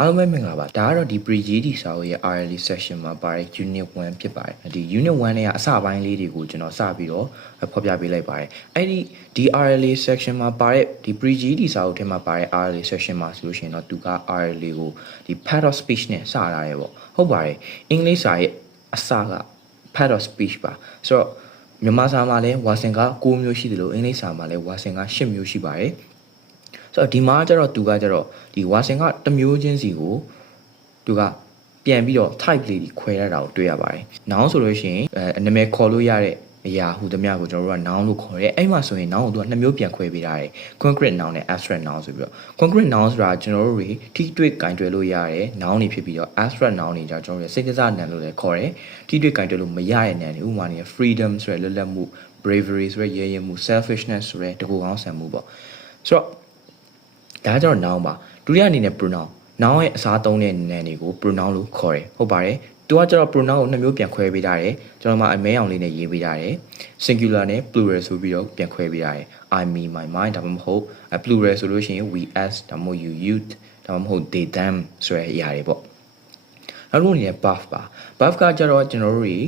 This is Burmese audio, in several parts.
အားလုံးပဲမင်္ဂလာပါဒါကတော့ဒီ pre-GD စာအုပ်ရဲ့ RLE section မှာပါတဲ့ unit 1ဖြစ်ပါတယ်ဒီ unit 1နဲ့ကအစပိုင်းလေးတွေကိုကျွန်တော်စပြီးတော့ဖော်ပြပေးလိုက်ပါတယ်အဲ့ဒီဒီ RLE section မှာပါတဲ့ဒီ pre-GD စာအုပ်ထဲမှာပါတဲ့ RLE section မှာဆိုလို့ရှိရင်တော့သူက RLE ကိုဒီ part of speech နဲ့စထားရဲပေါ့ဟုတ်ပါတယ်အင်္ဂလိပ်စာရဲ့အစက part of speech ပါဆိုတော့မြန်မာစာမှာလည်းဝါစင်က6မျိုးရှိတယ်လို့အင်္ဂလိပ်စာမှာလည်းဝါစင်က8မျိုးရှိပါတယ် ဆိုတော့ဒီမှာကျတော့သူကကျတော့ဒီဝါစင်ကတစ်မျိုးချင်းစီကိုသူကပြန်ပြီးတော့ type လေးကြီးခွဲရတာကိုတွေ့ရပါတယ်။ noun ဆိုလို့ရှိရင်အဲနာမည်ခေါ်လို့ရတဲ့အရာဟူသမျှကိုကျွန်တော်တို့က noun လို့ခေါ်တယ်။အဲ့မှာဆိုရင် noun ကိုသူကနှစ်မျိုးပြန်ခွဲပေးထားတယ်။ concrete noun နဲ့ abstract noun ဆိုပြီးတော့ concrete noun ဆိုတာကျွန်တော်တို့တွေထိတွေ့ကင်တွယ်လို့ရတဲ့ noun တွေဖြစ်ပြီးတော့ abstract noun တွေじゃကျွန်တော်တို့စိတ်ကစားနံလို့လည်းခေါ်တယ်။ထိတွေ့ကင်တွယ်လို့မရတဲ့နံတွေဥပမာနေ freedom ဆိုတဲ့လွတ်လပ်မှု bravery ဆိုတဲ့ရဲရဲမှု selfishness ဆိုတဲ့တကူကောင်းဆန်မှုပေါ့။ဆိုတော့ ဒါကကျတော့ noun ပါဒုတိယအနေနဲ့ pronoun noun ရဲ့အစားသုံးတဲ့နာမ်တွေကို pronoun လို့ခေါ်တယ်ဟုတ်ပါတယ်သူကကျတော့ pronoun ကိုနှစ်မျိုးပြန်ခွဲပေးထားတယ်ကျွန်တော်မှအမဲအောင်လေးနဲ့ရေးပေးထားတယ် singular နဲ့ plural ဆိုပြီးတော့ပြန်ခွဲပေးထားတယ် i me my mind ဒါမှမဟုတ် plural ဆိုလို့ရှိရင် we us ဒါမှမဟုတ် you youth ဒါမှမဟုတ် they them ဆိုတဲ့အရာတွေပေါ့နောက်တစ်ခုအနေနဲ့ buff ပါ buff ကကျတော့ကျွန်တော်တို့တွေ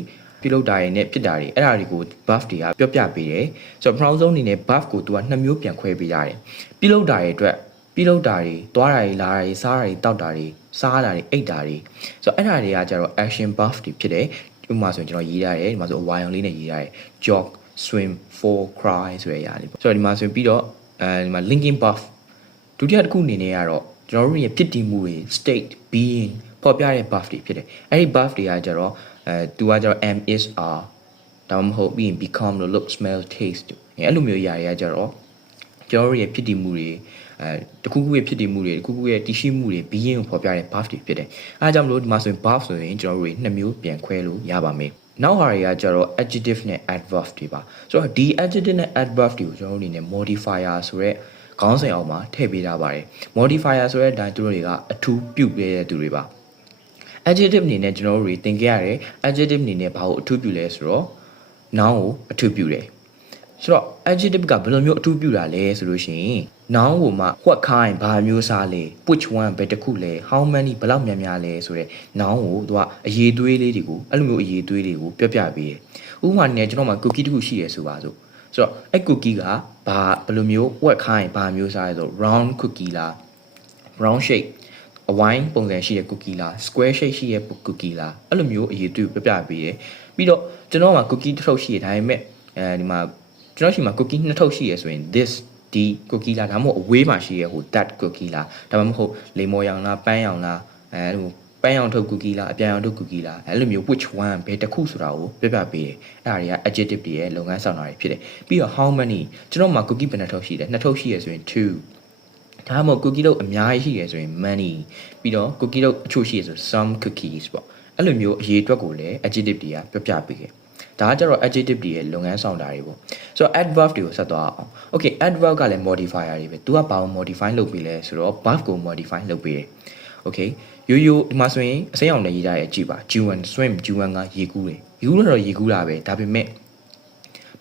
ပြုလုပ်တာတွေနဲ့ဖြစ်တာတွေအဲ့ဒါတွေကို buff တွေကပြောပြပေးတယ်ဆိုတော့ပထမဆုံးအနေနဲ့ buff ကိုသူကနှစ်မျိုးပြန်ခွဲပေးရတယ်ပြုလုပ်တာတွေအတွက် ပြုလုပ်တာတွေသွားတာတွေလာတာတွေစားတာတွေတောက်တာတွေစားတာတွေအိတ်တာတွေဆိုတော့အဲ့ဒါတွေကကျတော့ action buff တွေဖြစ်တယ်ဥပမာဆိုရင်ကျွန်တော်ရေးရတယ်ဒီမှာဆိုအဝိုင်အောင်လေးနဲ့ရေးရတယ် jog swim fall cry ဆိုတဲ့အရာလေးပေါ့ဆိုတော့ဒီမှာဆိုရင်ပြီးတော့အဲဒီမှာ linking buff ဒုတိယတစ်ခုအနေနဲ့ကတော့ကျွန်တော်တို့ရဲ့ဖြစ်တည်မှုတွေ state being ပေါ်ပြတဲ့ buff တွေဖြစ်တယ်အဲ့ဒီ buff တွေကကျတော့အဲသူကကျတော့ m is are ဒါမှမဟုတ်ပြီးရင် become လို့ look smell taste အဲ့လိုမျိုးအရာတွေကကျတော့ကျွန်တော်တို့ရဲ့ဖြစ်တည်မှုတွေ အဲတခုခုရဲ့ဖြစ်တည်မှုတွေတခုခုရဲ့တည်ရှိမှုတွေ being ကိုဖော်ပြတဲ့ buff တွေဖြစ်တယ်အဲဒါကြောင့်မလို့ဒီမှာဆိုရင် buff ဆိုရင်ကျွန်တော်တို့နှစ်မျိုးပြန်ခွဲလို့ရပါမယ်နောက်ဟာတွေကကျတော့ adjective နဲ့ adverb တွေပါဆိုတော့ဒီ adjective နဲ့ adverb တွေကိုကျွန်တော်တို့အနေနဲ့ modifier ဆိုရက်ခေါင်းစဉ်အောက်မှာထည့်ပေးထားပါတယ် modifier ဆိုတဲ့အတိုင်းသူတို့တွေကအထူးပြုတ်ပေးတဲ့သူတွေပါ adjective အနေနဲ့ကျွန်တော်တို့တွေသင်ခဲ့ရတယ် adjective အနေနဲ့ဘာကိုအထူးပြုလဲဆိုတော့ noun ကိုအထူးပြုတယ် ဆိုတော့ adjective ကဘယ်လိုမျိုးအထူးပြုတာလဲဆိုလို့ရှိရင် noun ကိုမှ what kind ဘာမျိုးစားလဲ which one ဘယ်တစ်ခုလဲ how many ဘယ်လောက်များများလဲဆိုတော့ noun ကိုသူကအရေးသွေးလေးတွေကိုအဲ့လိုမျိုးအရေးသွေးတွေကိုပြောပြပေးတယ်ဥပမာနဲ့ကျွန်တော်မှ cookie တစ်ခုရှိရဲဆိုပါစို့ဆိုတော့အဲ့ cookie ကဘာဘယ်လိုမျိုး what kind ဘာမျိုးစားလဲဆို round cookie လား round shape အဝိုင်းပုံစံရှိတဲ့ cookie လား square shape ရှိတဲ့ cookie လားအဲ့လိုမျိုးအရေးသွေးပြပြပေးတယ်ပြီးတော့ကျွန်တော်က cookie တစ်ထုပ်ရှိရဒါပေမဲ့အဲဒီမှာ ကျွန်တော်ရှိမှာ cookie နှစ်ထုပ်ရှိရဆိုရင် this ဒီ cookie လားဒါမှမဟုတ်အဝေးမှာရှိရဟို that cookie လားဒါမှမဟုတ်လေမော်ရောင်လားပန်းရောင်လားအဲဟိုပန်းရောင်ထုတ် cookie လားအပြန်ရောင်ထုတ် cookie လားအဲလိုမျိုး which one ဘယ်တစ်ခုဆိုတာကိုပြပြပေးတယ်အဲ့ဒါတွေက adjective တွေရဲ့လုပ်ငန်းဆောင်တာတွေဖြစ်တယ်ပြီးတော့ how many ကျွန်တော်မှာ cookie ဘယ်နှထုပ်ရှိလဲနှစ်ထုပ်ရှိရဆိုရင်2ဒါမှမဟုတ် cookie တော့အများကြီးရှိရဆိုရင် many ပြီးတော့ cookie တော့အချို့ရှိရဆို some cookies ပေါ့အဲ့လိုမျိုးအရေးအတွက်ကိုလည်း adjective တွေကပြပြပေးခဲ့ ဒါကကြတော့ adjective တွေရဲ့လုပ်ငန်းဆောင်တာတွေပေါ့ဆိုတော့ adverb တွေကိုဆက်သွားအောင် okay adverb ကလည်း modifier တွေပဲသူကဘာကို modify လုပ်ပေးလဲဆိုတော့ verb ကို modify လုပ်ပေးတယ် okay ရိုးရိုးဒီမှာဆိုရင်အစိမ်းအောင်နဲ့ရေးထားရဲ့ကြည့်ပါ G1 swim G1 ကရေကူးတယ်ရေကူးတော့ရေကူးတာပဲဒါပေမဲ့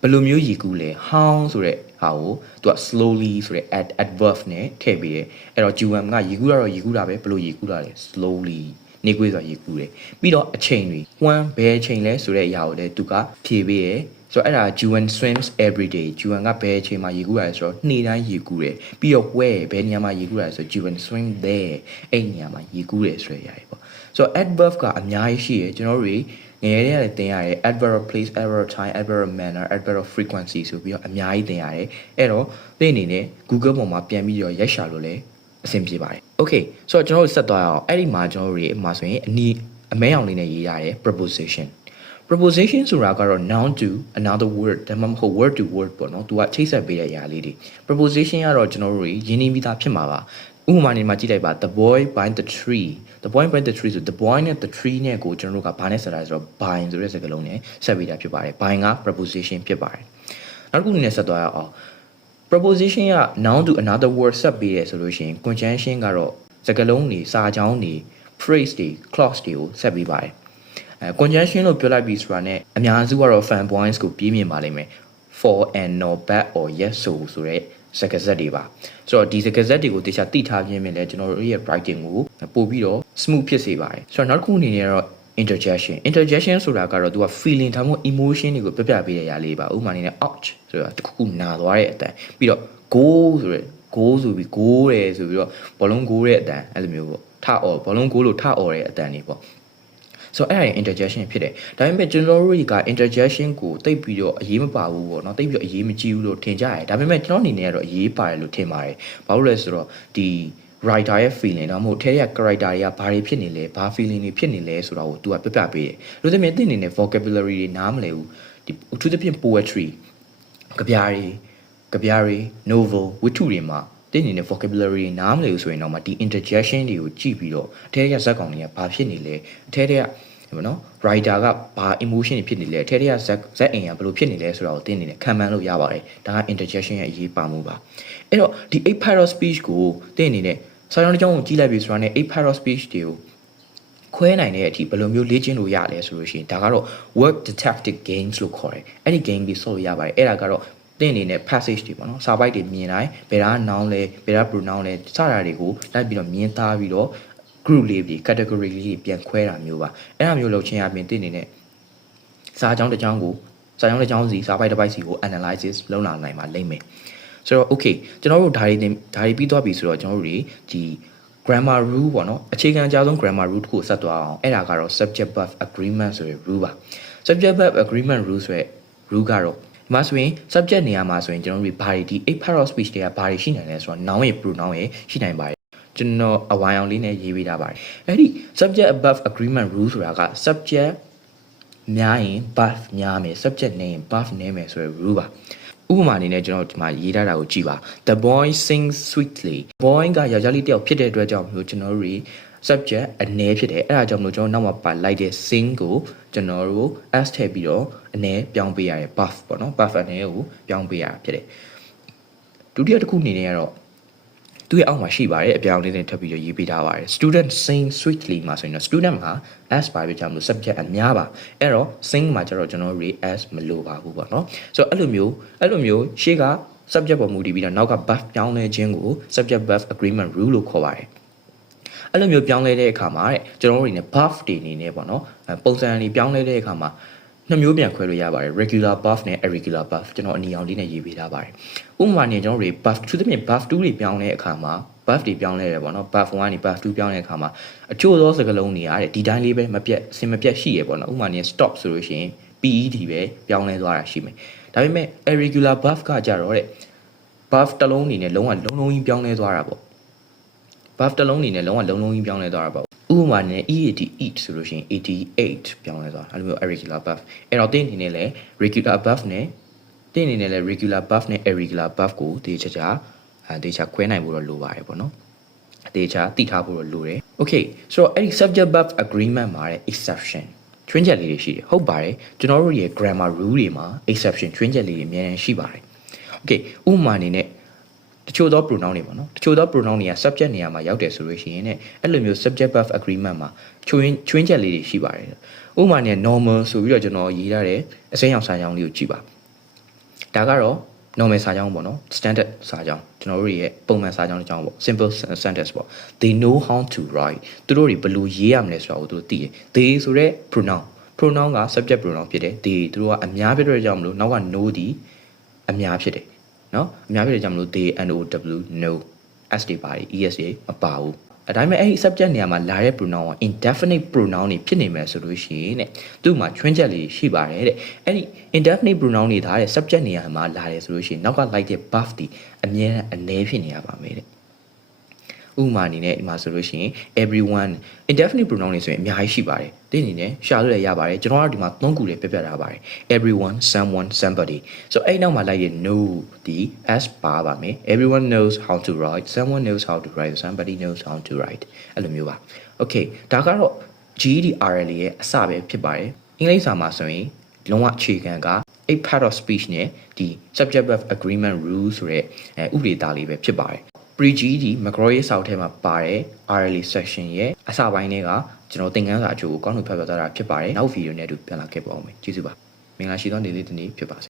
ဘယ်လိုမျိုးရေကူးလဲ how ဆိုတဲ့ဟာကိုသူက slowly ဆိုတဲ့ add adverb နဲ့ထည့်ပေးတယ်အဲ့တော့ G1 ကရေကူးတာတော့ရေကူးတာပဲဘယ်လိုရေကူးတာလဲ slowly နေကွေးဆိုတာရေကူးတယ်ပြီးတော့အချိန်တွေ1ဘယ်အချိန်လဲဆိုတဲ့အရာကိုလည်းသူကဖြေပေးရယ်ဆိုတော့အဲ့ဒါ Juan swims every day Juan ကဘယ်အချိန်မှာရေကူးရတယ်ဆိုတော့နေ့တိုင်းရေကူးတယ်ပြီးတော့ where ဘယ်နေရာမှာရေကူးရတယ်ဆိုတော့ Juan swim there အဲ့နေရာမှာရေကူးတယ်ဆိုတဲ့အရာတွေပေါ့ဆိုတော့ adverb ကအများကြီးရှိရယ်ကျွန်တော်တို့တွေငယ်ရဲရတယ်သင်ရတယ် adverb of place adverb of time adverb of manner adverb of frequency ဆိုပြီးတော့အများကြီးသင်ရတယ်အဲ့တော့သင်အနေနဲ့ Google ပေါ်မှာပြန်ပြီးတော့ရိုက်ရှာလို့လည်း အဆင်ပြေပါတယ်။ Okay ဆိုတော့ကျွန်တော်တို့ဆက်သွားအောင်အဲ့ဒီမှာကျွန်တော်တို့တွေအမှာဆိုရင်အနီးအမဲအောင်လေးနဲ့ရေးရတယ် preposition preposition ဆိုတာကတော့ noun to another word ဒါမှမဟုတ် word to word ပေါ့နော်။ तू ကချိတ်ဆက်ပေးတဲ့အရာလေးတွေ preposition ကတော့ကျွန်တော်တို့တွေရင်းနှီးပြီးသားဖြစ်မှာပါ။ဥပမာနေမှာကြည့်လိုက်ပါ the boy by the tree the boy by the tree ဆို the boy နဲ့ the tree နဲ့ကိုကျွန်တော်တို့ကဘာနဲ့ဆက်တာလဲဆိုတော့ by ဆိုတဲ့စကားလုံးနဲ့ဆက်ပေးတာဖြစ်ပါတယ်။ by က preposition ဖြစ်ပါတယ်။နောက်တစ်ခုအနေနဲ့ဆက်သွားရအောင် preposition က noun to another word ဆက်ပေးရဆိုလို့ရှိရင် conjunction ကတော့စကားလုံးတွေစာကြောင်းတွေ phrase တွေ clause တွေကိုဆက်ပေးပါတယ်အဲ conjunction လို့ပြောလိုက်ပြီးဆိုတာ ਨੇ အများစုကတော့ fan points ကိုပြင်းမြင်ပါလိမ့်မယ် for and not but or yes so ဆိုတဲ့စကားဆက်တွေပါဆိုတော့ဒီစကားဆက်တွေကိုတေချာတိထားပြင်းမြင်လဲကျွန်တော်တို့ရဲ့ writing ကိုပို့ပြီးတော့ smooth ဖြစ်စေပါတယ်ဆိုတော့နောက်တစ်ခုအနေနဲ့တော့ interjection interjection ဆိုတာကတော့ तू က feeling ဒါမှမဟုတ် emotion တွေကိုပြပြပေးတဲ့ຢာလေးပါဥပမာအနေနဲ့ ouch ဆိုတာတစ်ခုခုနာသွားတဲ့အတန်ပြီးတော့ go ဆိုရဲ go ဆိုပြီး go တယ်ဆိုပြီးတော့ဘောလုံး go တဲ့အတန်အဲ့လိုမျိုးပေါ့ထအော်ဘောလုံး go လို့ထအော်တဲ့အတန်တွေပေါ့ဆိုတော့အဲ့ဒါရင် interjection ဖြစ်တယ်ဒါပေမဲ့ကျွန်တော်တို့က interjection ကိုတိတ်ပြီးတော့အရေးမပါဘူးပေါ့နော်တိတ်ပြီးတော့အရေးမကြီးဘူးလို့ထင်ကြရတယ်ဒါပေမဲ့ကျွန်တော်အနေနဲ့ကတော့အရေးပါတယ်လို့ထင်ပါတယ်ဘာလို့လဲဆိုတော့ဒီ writer ရဲ့ feeling ဒါမှမဟုတ်ထဲရ character တွေကဘာတွေဖြစ်နေလဲဘာ feeling တွေဖြစ်နေလဲဆိုတာကို तू ကပြပြပေးတယ်လို့သမီးသိနေနဲ့ vocabulary တွေနားမလည်ဘူးဒီအထူးသဖြင့် poetry ကြပြားတွေကပြားတွေ novel ဝတ္ထုတွေမှာတင်းနေတဲ့ vocabulary တွေနားမလည်ဘူးဆိုရင်တော့မှဒီ interjection တွေကိုကြည့်ပြီးတော့အထဲကဇက်ကောင်တွေကဘာဖြစ်နေလဲအထဲကဘာနော် writer ကဘာ emotion တွေဖြစ်နေလဲအထဲကဇက်ဇက်အိမ်ကဘယ်လိုဖြစ်နေလဲဆိုတာကိုတင်းနေတယ်ခံမှန်းလို့ရပါတယ်ဒါက interjection ရဲ့အရေးပါမှုပါအဲ့တော့ဒီ eight parrot speech ကိုတင်းနေတဲ့ စာကြောင်းတစ်ကြောင်းကိုကြည့်လိုက်ပြီဆိုတာနဲ့ eight parrot speech တွေကိုခွဲနိုင်တဲ့အထိဘယ်လိုမျိုးလေ့ကျင့်လို့ရလဲဆိုလို့ရှိရင်ဒါကတော့ word detective games လို့ခေါ်တယ်အဲ့ဒီ game ကြီးဆော့လို့ရပါတယ်အဲ့ဒါကတော့တင်းအနေနဲ့ passage တွေပေါ့နော်စာပိုက်တွေမြင်တိုင်းဘယ်ဒါ noun လဲဘယ်ဒါ pronoun လဲစတာတွေကိုလိုက်ပြီးတော့မြင်သားပြီးတော့ group လေးတွေ category လေးတွေပြန်ခွဲတာမျိုးပါအဲ့ဒါမျိုးလုပ်ချင်းအပြင်တင်းအနေနဲ့စာကြောင်းတစ်ကြောင်းကိုစာကြောင်းတစ်ကြောင်းစီစာပိုက်တစ်ပိုက်စီကို analysis လုပ်လာနိုင်မှာလိမ့်မယ် ဆိုတော့ okay ကျွန်တော်တို့ဒါတွေတင်ဒါတွေပြီးသွားပြီဆိုတော့ကျွန်တော်တို့တွေဒီ grammar rule ပေါ့နော်အခြေခံအကြောင်းဆုံး grammar rule တစ်ခုကိုဆက်သွားအောင်အဲ့ဒါကတော့ subject verb agreement ဆိုတဲ့ rule ပါ subject verb agreement rule ဆိုတဲ့ rule ကတော့ဒီမှာဆိုရင် subject နေရာမှာဆိုရင်ကျွန်တော်တို့ဘာတွေဒီ eight part of speech တွေကဘာတွေရှိနိုင်လဲဆိုတော့ noun ရဲ့ pronoun ရဲ့ရှိနိုင်ပါတယ်ကျွန်တော်အဝိုင်းအောင်လေးနဲ့ရေးပေးထားပါတယ်အဲ့ဒီ subject above agreement rule ဆိုတာက subject များရင် buff များမယ် subject နေရင် buff နည်းမယ်ဆိုတဲ့ rule ပါ ဥပမာအနေနဲ့ကျွန်တော်ဒီမှာရေးထားတာကိုကြည့်ပါ the boy sings sweetly boy ကယောက်ျားလေးတစ်ယောက်ဖြစ်တဲ့အတွက်ကြောင့်မလို့ကျွန်တော်တို့ subject အနေဖြစ်တယ်အဲ့ဒါကြောင့်မလို့ကျွန်တော်နောက်မှာပါလိုက်တဲ့ sing ကိုကျွန်တော်တို့ s ထည့်ပြီးတော့အနေပြောင်းပေးရတယ် buff ပေါ့နော် buff အနေကိုပြောင်းပေးရတာဖြစ်တယ်ဒုတိယတစ်ခုအနေနဲ့ကတော့ သူ့ရဲ့အောက်မှာရှိပါတယ်အပြောင်းလေးနဲ့ထပ်ပြီးတော့ရေးပေးထားပါတယ် student sing sweetly မှာဆိုရင်တော့ student မှာ s ပါပြကြမလို့ subject အများပါအဲ့တော့ sing မှာကျတော့ကျွန်တော် re s မလိုပါဘူးပေါ့နော်ဆိုတော့အဲ့လိုမျိုးအဲ့လိုမျိုးရှေ့က subject ပေါ်မူတည်ပြီးတော့နောက်က buff ပြောင်းလဲခြင်းကို subject buff agreement rule လို့ခေါ်ပါတယ်အဲ့လိုမျိုးပြောင်းလဲတဲ့အခါမှာတဲ့ကျွန်တော်တို့တွေနဲ့ buff တွေအနေနဲ့ပေါ့နော်ပုံစံတွေပြောင်းလဲတဲ့အခါမှာ နှစ်မျိုးပြန်ခွဲလို့ရပါတယ် regular buff နဲ့ irregular buff ကျွန်တော်အနီအောင်လေးနဲ့ရေးပေးထားပါတယ်ဥပမာနဲ့ကျွန်တော်တို့ buff သူသဖြင့် buff 2တွေပြောင်းတဲ့အခါမှာ buff တွေပြောင်းလဲတယ်ပေါ့နော် buff 1ကနေ buff 2ပြောင်းတဲ့အခါမှာအချို့သောစကားလုံးတွေရတယ်ဒီတိုင်းလေးပဲမပြတ်စင်မပြတ်ရှိရပေါ့နော်ဥပမာနဲ့ stop ဆိုလို့ရှိရင် PED ပဲပြောင်းလဲသွားတာရှိမယ်ဒါပေမဲ့ irregular buff ကကြတော့တဲ့ buff တစ်လုံးအနေနဲ့လုံးဝလုံးလုံးကြီးပြောင်းလဲသွားတာပေါ့ buff တစ်လုံးအနေနဲ့လုံးဝလုံးလုံးကြီးပြောင်းလဲသွားတာပေါ့ ဥပမာနဲ့ EAT eat ဆိုလို့ရှိရင် 88ပြောင်းလဲသွားတာအဲ့လိုမျိုး irregular buff အဲ့တော့တင်းအနေနဲ့လည်း regular buff နဲ့တင်းအနေနဲ့လည်း regular buff နဲ့ irregular buff ကိုတေချာချာအဲတေချာခွဲနိုင်ဖို့တော့လိုပါတယ်ပေါ့နော်အသေးချာတိထားဖို့တော့လိုတယ် okay ဆိုတော့အဲ့ဒီ subject verb agreement မှာတဲ့ exception ချွင်းချက်လေးတွေရှိတယ်ဟုတ်ပါတယ်ကျွန်တော်တို့ရဲ့ grammar rule တွေမှာ exception ချွင်းချက်လေးတွေအများကြီးရှိပါတယ် okay ဥပမာအနေနဲ့ တချို့သော pronoun တွေပေါ့နော်တချို့သော pronoun တွေက subject နေရာမှာရောက်တယ်ဆိုလို့ရှိရင်ねအဲ့လိုမျိုး subject verb agreement မှာချွင်းချွင်းချက်လေးတွေရှိပါတယ်ဥပမာနဲ့ normal ဆိုပြီးတော့ကျွန်တော်ရေးထားတဲ့အစိမ်းရောင်စာကြောင်းလေးကိုကြည့်ပါဒါကတော့ normal စာကြောင်းပေါ့နော် standard စာကြောင်းကျွန်တော်တို့ရဲ့ပုံမှန်စာကြောင်းတစ်ကြောင်းပေါ့ simple sentence ပေါ့ they know how to write သူတို့တွေဘယ်လိုရေးရမလဲဆိုတာကိုသူတို့သိတယ် they ဆိုတဲ့ pronoun pronoun က subject pronoun ဖြစ်တယ် they သူတို့ကအများဖြစ်တဲ့ကြောင့်မလို့နောက်က know ဒီအများဖြစ်တယ် နော်အများကြီးလည်းကြမလို့ they now no s တွေပါတယ် es တွေမပါဘူးအတိုင်းမဲ့အဲ့ဒီ subject နေရာမှာလာတဲ့ pronoun က indefinite pronoun တွေဖြစ်နေမယ်ဆိုလို့ရှိရင်တဲ့သူ့မှာချွင်းချက်လေးရှိပါတယ်တဲ့အဲ့ဒီ indefinite pronoun တွေဒါတဲ့ subject နေရာမှာလာတယ်ဆိုလို့ရှိရင်နောက်ကလိုက်တဲ့ buff တွေအများအနည်းဖြစ်နေရပါမယ်တဲ့ ဥပမာအနေနဲ့ဒီမှာဆိုလို့ရှိရင် everyone indefinite pronoun တွေဆိုရင်အများကြီးရှိပါတယ်ဒီအနေနဲ့ရှာလို့လည်းရပါတယ်ကျွန်တော်တို့ဒီမှာသုံးခုလေးပြပြထားပါတယ် everyone someone somebody so အဲ့နောက်မှာလိုက်ရင် know ဒီ s ပါပါမယ် everyone knows how to write someone knows how to write somebody knows how to write အဲ့လိုမျိုးပါ okay ဒါကတော့ GDRL ရဲ့အစပဲဖြစ်ပါတယ်အင်္ဂလိပ်စာမှာဆိုရင်လုံးဝအခြေခံက a part of speech နဲ့ဒီ subject verb agreement rule ဆိုတဲ့အဲဥပဒေသားလေးပဲဖြစ်ပါတယ် pre-GD McGraw ရဲ့စာအုပ်ထဲမှာပါတဲ့ RL section ရဲ့အစပိုင်းလေးကကျွန်တော်သင်ခန်းစာအချို့ကိုကောင်းလို့ဖတ်ပြသွားတာဖြစ်ပါတယ်နောက်ဗီဒီယိုနဲ့အတူပြန်လာခဲ့ပါဦးမယ်ကျေးဇူးပါမင်္ဂလာရှိသောနေ့လေးတစ်နေ့ဖြစ်ပါစေ